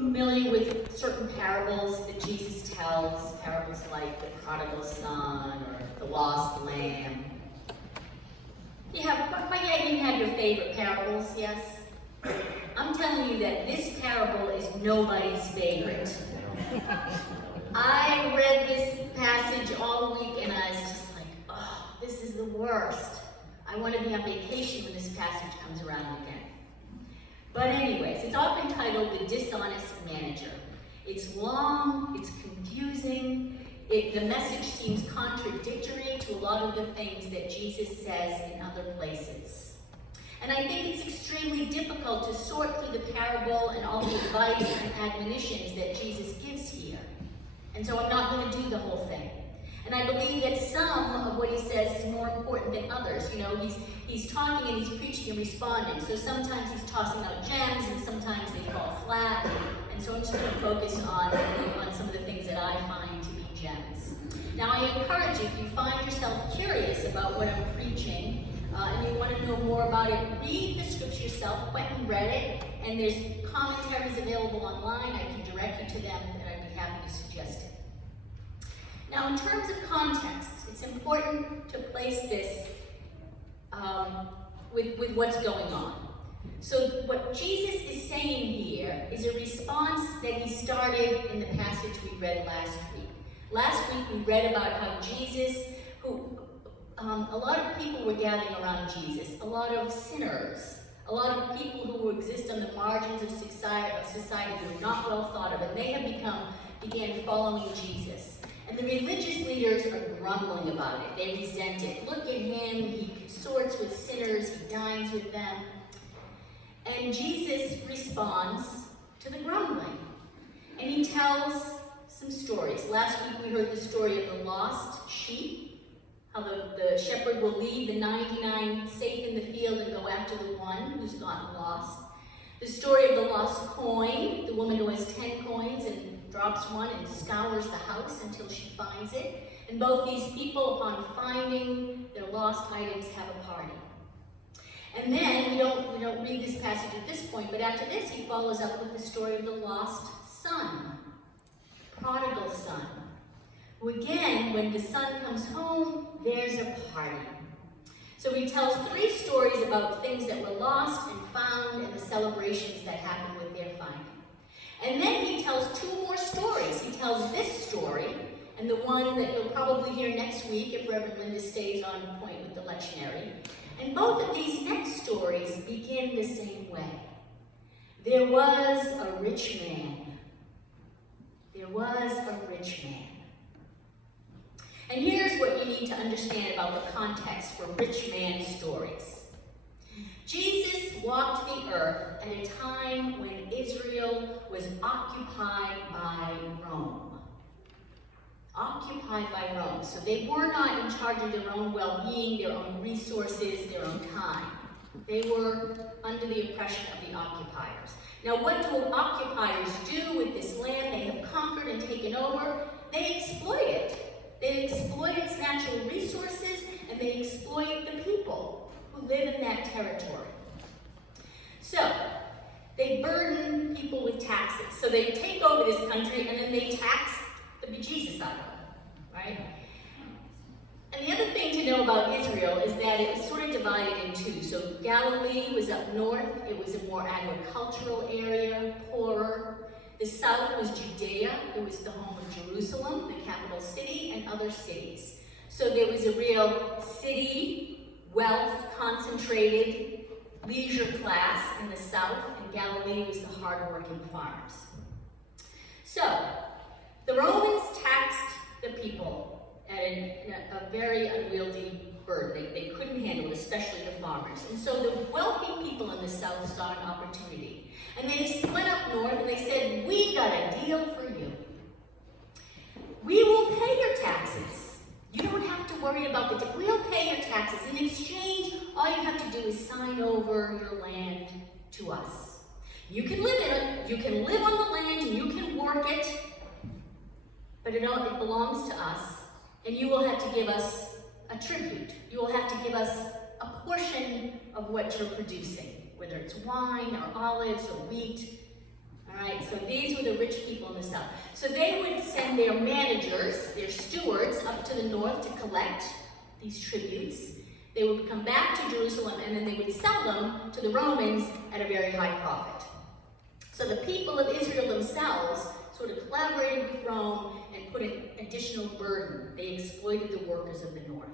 familiar with certain parables that Jesus tells, parables like the prodigal son or the lost lamb. You have your favorite parables, yes? I'm telling you that this parable is nobody's favorite. I read this passage all week and I was just like, oh, this is the worst. I want to be on vacation when this passage comes around again. But anyways, it's often titled The Dishonest Manager. It's long, it's confusing, the message seems contradictory to a lot of the things that Jesus says in other places. And I think it's extremely difficult to sort through the parable and all the advice and admonitions that Jesus gives here. And so I'm not going to do the whole thing. And I believe that some of what he says is more important than others. You know, he's talking and he's preaching and responding. So sometimes he's tossing out gems and sometimes they fall flat. And so I'm just going to focus on some of the things that I find to be gems. Now I encourage you, if you find yourself curious about what I'm preaching and you want to know more about it, read the scripture yourself. Quentin read it, and there's commentaries available online. I can direct you to them, and I'd be happy to suggest it. Now, in terms of context, it's important to place this with what's going on. So what Jesus is saying here is a response that he started in the passage we read last week. Last week we read about how Jesus, a lot of people were gathering around Jesus, a lot of sinners, a lot of people who exist on the margins of society who are not well thought of, and they have began following Jesus. And the religious leaders are grumbling about it. They resent it. Look at him, he consorts with sinners, he dines with them. And Jesus responds to the grumbling. And he tells some stories. Last week we heard the story of the lost sheep, how the shepherd will leave the 99 safe in the field and go after the one who's gotten lost. The story of the lost coin, the woman who has 10 coins and drops one and scours the house until she finds it. And both these people, upon finding their lost items, have a party. And then, we don't read this passage at this point, but after this he follows up with the story of the lost son, prodigal son, who again, when the son comes home, there's a party. So he tells 3 stories about things that were lost and found and the celebrations that happened with their finding. And then he tells 2 more stories. He tells this story, and the one that you'll probably hear next week if Reverend Linda stays on point with the lectionary. And both of these next stories begin the same way. There was a rich man. There was a rich man. And here's what you need to understand about the context for rich man stories. Jesus walked the earth at a time when Israel was occupied by Rome. Occupied by Rome. So they were not in charge of their own well-being, their own resources, their own time. They were under the oppression of the occupiers. Now, what do occupiers do with this land they have conquered and taken over? They exploit it. They exploit its natural resources, and they exploit the people who live in that territory. So, they burden people with taxes. So they take over this country, and then they tax the bejesus out of them, right? And the other thing to know about Israel is that it was sort of divided in 2. So Galilee was up north. It was a more agricultural area, poorer. The south was Judea. It was the home of Jerusalem, the capital city, and other cities. So there was a real city, wealth, concentrated, leisure class in the south, and Galilee was the hard-working farmers. So, the Romans taxed the people at a very unwieldy burden. They couldn't handle it, especially the farmers. And so the wealthy people in the south saw an opportunity. And they went up north and they said, we got a deal for you. We will pay your taxes. You don't have to worry about the we'll pay your taxes. In exchange, all you have to do is sign over your land to us. You can live in it, you can live on the land, and you can work it, but it belongs to us, and you will have to give us a tribute. You will have to give us a portion of what you're producing, whether it's wine or olives or wheat. All right, So these were the rich people in the south. So they would send their managers, their stewards, up to the north to collect these tributes. They would come back to Jerusalem, and then they would sell them to the Romans at a very high profit. So the people of Israel themselves sort of collaborated with Rome and put an additional burden. They exploited the workers of the north.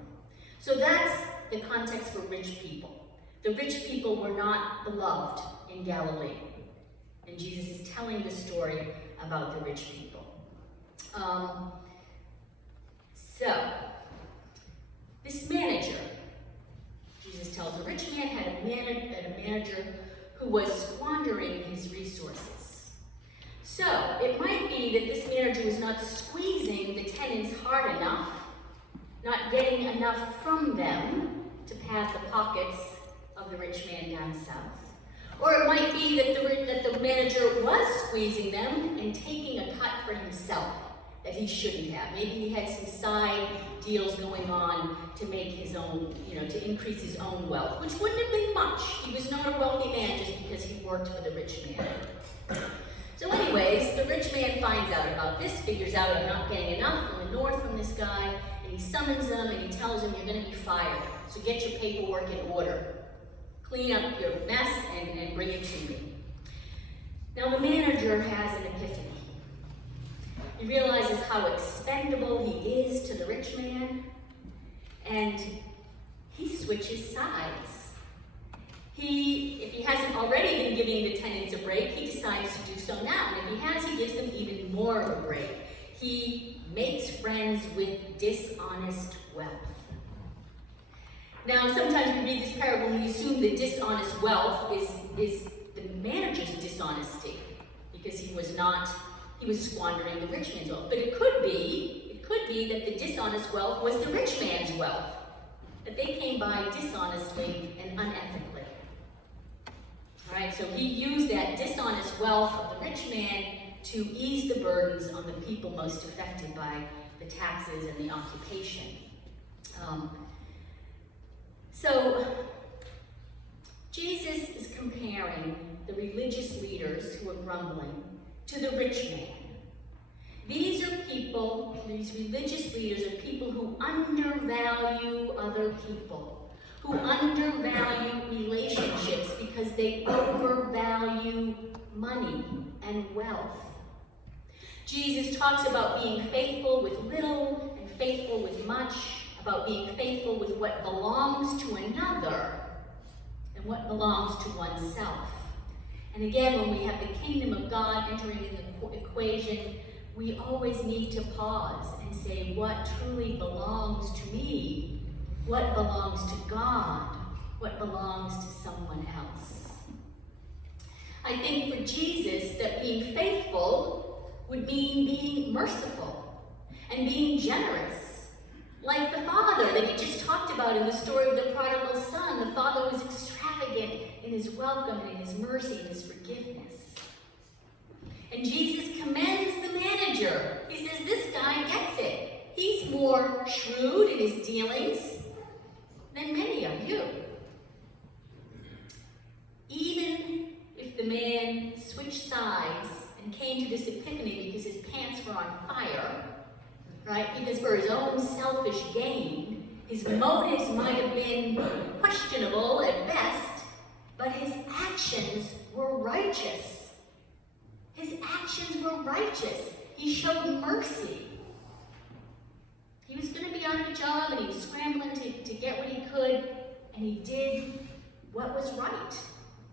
So that's the context for rich people. The rich people were not beloved in Galilee. And Jesus is telling the story about the rich people. This manager, Jesus tells, a rich man had a manager who was squandering his resources. So it might be that this manager was not squeezing the tenants hard enough, not getting enough from them to pad the pockets of the rich man down south. Or it might be that the manager was squeezing them and taking a cut for himself that he shouldn't have. Maybe he had some side deals going on to make his own, to increase his own wealth, which wouldn't have been much. He was not a wealthy man just because he worked for the rich man. So anyways, the rich man finds out about this, figures out I'm not getting enough from the north from this guy, and he summons him and he tells him, you're going to be fired, so get your paperwork in order. Clean up your mess and bring it to me. Now the manager has an epiphany. He realizes how expendable he is to the rich man, and he switches sides. If he hasn't already been giving the tenants a break, he decides to do so now. And if he has, he gives them even more of a break. He makes friends with dishonest wealth. Now, sometimes we read this parable and we assume that dishonest wealth is the manager's dishonesty, because he was squandering the rich man's wealth. But it could be that the dishonest wealth was the rich man's wealth, that they came by dishonestly and unethically. All right, so he used that dishonest wealth of the rich man to ease the burdens on the people most affected by the taxes and the occupation. So Jesus is comparing the religious leaders who are grumbling to the rich man. These religious leaders are people who undervalue other people, who undervalue relationships because they overvalue money and wealth. Jesus talks about being faithful with little and faithful with much, about being faithful with what belongs to another and what belongs to oneself. And again, when we have the kingdom of God entering in the equation, we always need to pause and say, what truly belongs to me? What belongs to God? What belongs to someone else? I think for Jesus, that being faithful would mean being merciful and being generous. Like the father that he just talked about in the story of the prodigal son. The father was extravagant in his welcome and in his mercy and his forgiveness. And Jesus commends the manager. He says, this guy gets it. He's more shrewd in his dealings than many of you. Even if the man switched sides and came to this epiphany because his pants were on fire, right? Because for his own selfish gain, his motives might have been questionable at best, but his actions were righteous. His actions were righteous. He showed mercy. He was going to be on a job and he was scrambling to get what he could, and he did what was right.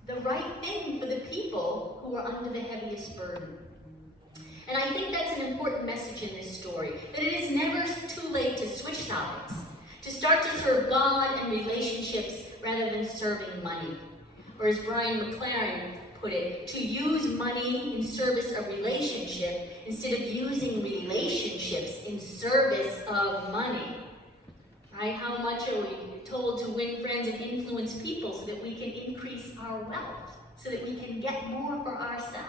The right thing for the people who were under the heaviest burden. And I think that's an important message in this story, that it is never too late to switch sides, to start to serve God and relationships rather than serving money. Or as Brian McLaren put it, to use money in service of relationship instead of using relationships in service of money. Right? How much are we told to win friends and influence people so that we can increase our wealth, so that we can get more for ourselves?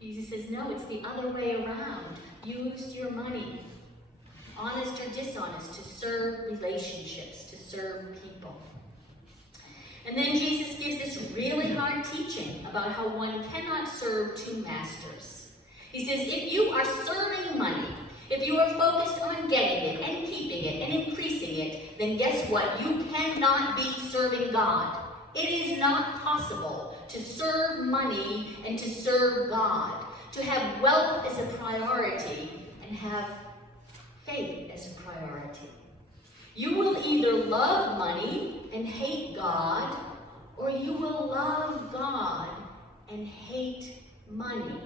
Jesus says, no, it's the other way around. Use your money, honest or dishonest, to serve relationships, to serve people. And then Jesus gives this really hard teaching about how one cannot serve two masters. He says, if you are serving money, if you are focused on getting it and keeping it and increasing it, then guess what? You cannot be serving God. It is not possible to serve money and to serve God, to have wealth as a priority and have faith as a priority. You will either love money and hate God, or you will love God and hate money.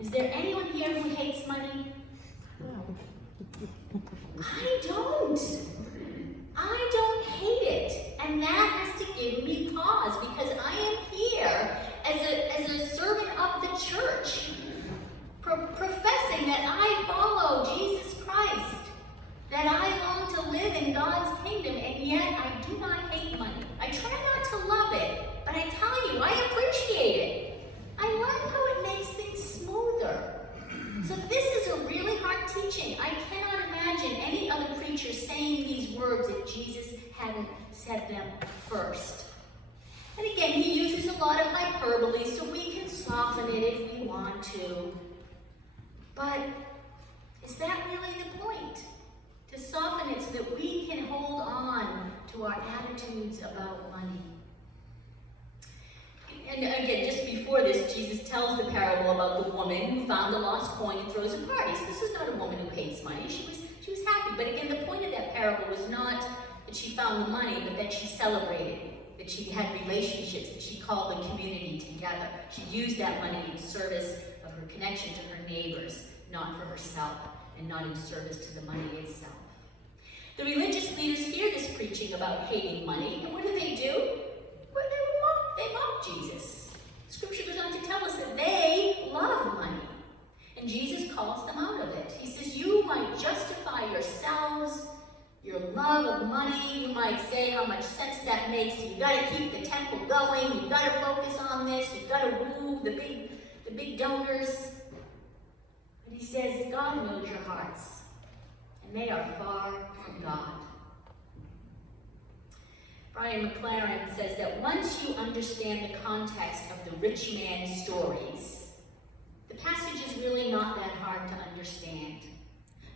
Is there anyone here who hates money? I don't. I don't hate it. And that has to give me pause, because I am here as a servant of the church, professing that I follow Jesus Christ, that I long to live in God's kingdom, and yet I do not hate money. I try not to love it, but I tell you, I appreciate it. I like how it makes things smoother. So this is a really hard teaching. I cannot imagine any other preacher saying these words if Jesus hadn't said them first. And again, he uses a lot of hyperbole, so we can soften it if we want to. But is that really the point? To soften it so that we can hold on to our attitudes about money. And again, just before this, Jesus tells the parable about the woman who found a lost coin and throws a party. So this is not a woman who hates money. She was happy. But again, the point of that parable was not that she found the money, but that she celebrated, that she had relationships, that she called the community together. She used that money in service of her connection to her neighbors, not for herself, and not in service to the money itself. The religious leaders hear this preaching about hating money, and what do? Well, they mock Jesus. Scripture goes on to tell us that they love money, and Jesus calls them out of it. He says, you might justify yourselves, your love of money. You might say how much sense that makes. You've got to keep the temple going. You've got to focus on this. You've got to woo the big donors. But he says, God knows your hearts, and they are far from God. Brian McLaren says that once you understand the context of the rich man's stories, the passage is really not that hard to understand.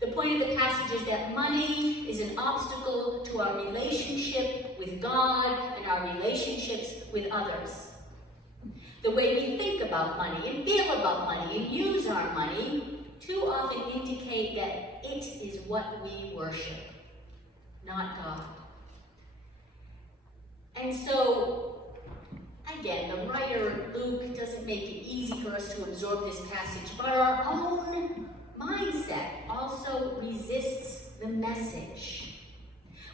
The point of the passage is that money is an obstacle to our relationship with God and our relationships with others. The way we think about money and feel about money and use our money too often indicate that it is what we worship, not God. And so, again, the writer, Luke, doesn't make it easy for us to absorb this passage, but our own mindset also resists the message.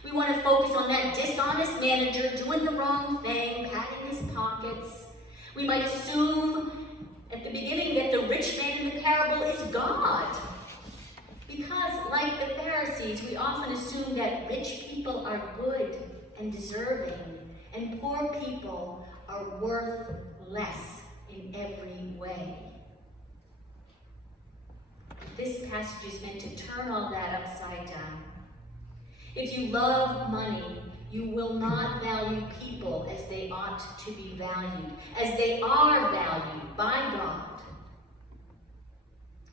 We want to focus on that dishonest manager doing the wrong thing, patting his pockets. We might assume at the beginning that the rich man in the parable is God. Because, like the Pharisees, we often assume that rich people are good and deserving, and poor people are worth less in every way. This passage is meant to turn all that upside down. If you love money, you will not value people as they ought to be valued, as they are valued by God.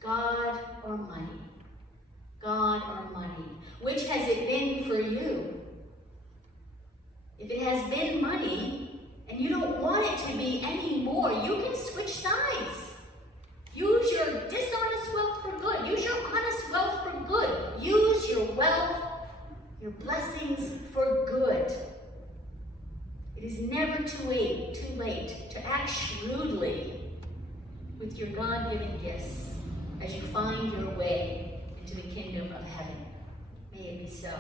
God or money? God or money? Which has it been for you? If it has been money, and you don't want it to be anymore, you can switch sides. Use your dishonest wealth for good. Use your honest wealth for good. Use your wealth, your blessings for good. It is never too late to act shrewdly with your God-given gifts as you find your way into the kingdom of heaven. May it be so.